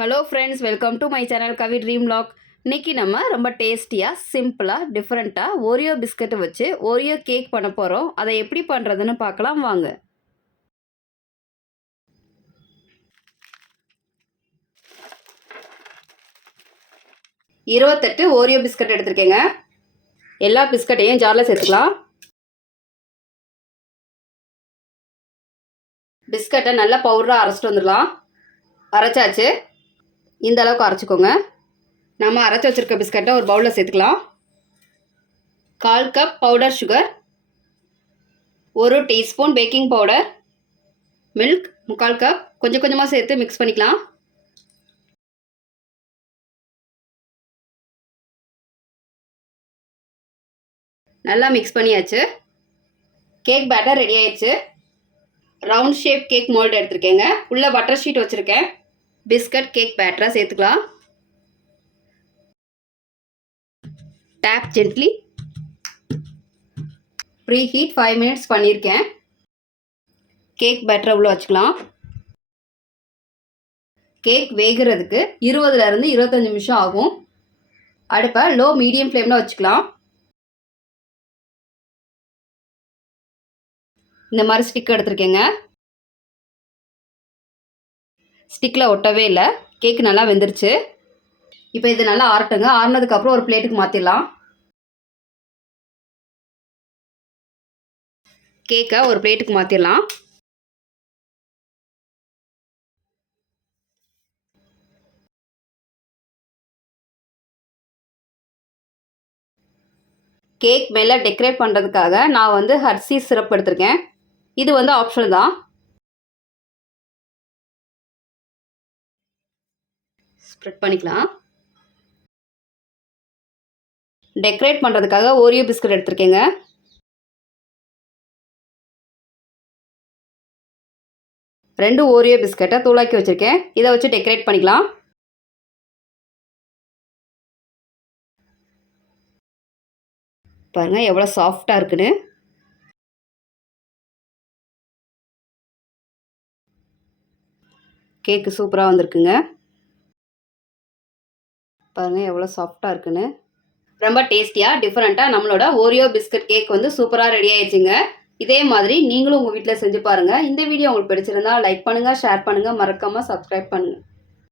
Hello friends, welcome to my channel Kavi dream vlog. இன்றைக்கி நம்ம ரொம்ப டேஸ்டியாக சிம்பிளாக டிஃப்ரெண்ட்டாக ஓரியோ பிஸ்கட்டை வச்சு ஓரியோ கேக் பண்ண போகிறோம். அதை எப்படி பண்ணுறதுன்னு பார்க்கலாம் வாங்க. இருபத்தெட்டு ஓரியோ பிஸ்கட் எடுத்துருக்கேங்க. எல்லா பிஸ்கட்டையும் ஜாரில் சேர்த்துக்கலாம். பிஸ்கட்டை நல்லா பவுடராக அரைச்சிட்டு வந்துடலாம். அரைச்சாச்சு. இந்த அளவுக்கு அரைச்சிக்கோங்க. நம்ம அரைச்சி வச்சுருக்க பிஸ்கட்டை ஒரு பவுலில் சேர்த்துக்கலாம். 1/4 cup powder sugar, 1 teaspoon baking powder, milk 3/4 cup கொஞ்சம் கொஞ்சமாக சேர்த்து மிக்ஸ் பண்ணிக்கலாம். நல்லா மிக்ஸ் பண்ணியாச்சு. கேக் பேட்டர் ரெடி ஆயிடுச்சு. ரவுண்ட் ஷேப் கேக் மோல்டு எடுத்துருக்கேங்க. உள்ள பட்டர் ஷீட் வச்சுருக்கேன். பிஸ்கட் கேக் பேட்டரை சேர்த்துக்கலாம். Tap gently. Preheat 5 minutes பண்ணியிருக்கேன். கேக் பேட்டரை உள்ள வச்சுக்கலாம். கேக் வேகிறதுக்கு 20லேருந்து 25 நிமிஷம் ஆகும். அடுப்பை லோ மீடியம் ஃப்ளேமில் வச்சுக்கலாம். இந்த மாதிரி ஸ்டிக் எடுத்துருக்கேங்க. ஸ்டிக்கில் ஒட்டவே இல்லை. கேக் நல்லா வெந்துருச்சு. இப்போ இது நல்லா ஆறட்டுங்க. ஆறினதுக்கப்புறம் ஒரு பிளேட்டுக்கு மாற்றிடலாம். கேக்கை ஒரு பிளேட்டுக்கு மாற்றிடலாம். கேக் மேலே டெக்கரேட் பண்ணுறதுக்காக நான் வந்து ஹர்ஷி சிரப் எடுத்திருக்கேன். இது வந்து ஆப்ஷனல் தான். ஸ்ப்ரெட் பண்ணிக்கலாம். டெக்கரேட் பண்ணுறதுக்காக ஓரியோ பிஸ்கட் எடுத்திருக்கேங்க. ரெண்டு ஓரியோ பிஸ்கட்டை தூளாக்கி வச்சுருக்கேன். இதை வச்சு டெக்கரேட் பண்ணிக்கலாம். பாருங்கள் எவ்வளோ சாஃப்டாக இருக்குன்னு. கேக்கு சூப்பராக வந்திருக்குங்க. பாருங்கள் எவ்வளோ சாஃப்டாக இருக்குன்னு. ரொம்ப டேஸ்டியாக டிஃப்ரெண்ட்டாக நம்மளோட ஓரியோ பிஸ்கட் கேக் வந்து சூப்பராக ரெடி ஆயிடுச்சுங்க. இதே மாதிரி நீங்களும் உங்கள் வீட்டில் செஞ்சு பாருங்கள். இந்த வீடியோ உங்களுக்கு பிடிச்சிருந்தா லைக் பண்ணுங்கள், ஷேர் பண்ணுங்கள், மறக்காமல் சப்ஸ்கிரைப் பண்ணுங்கள்.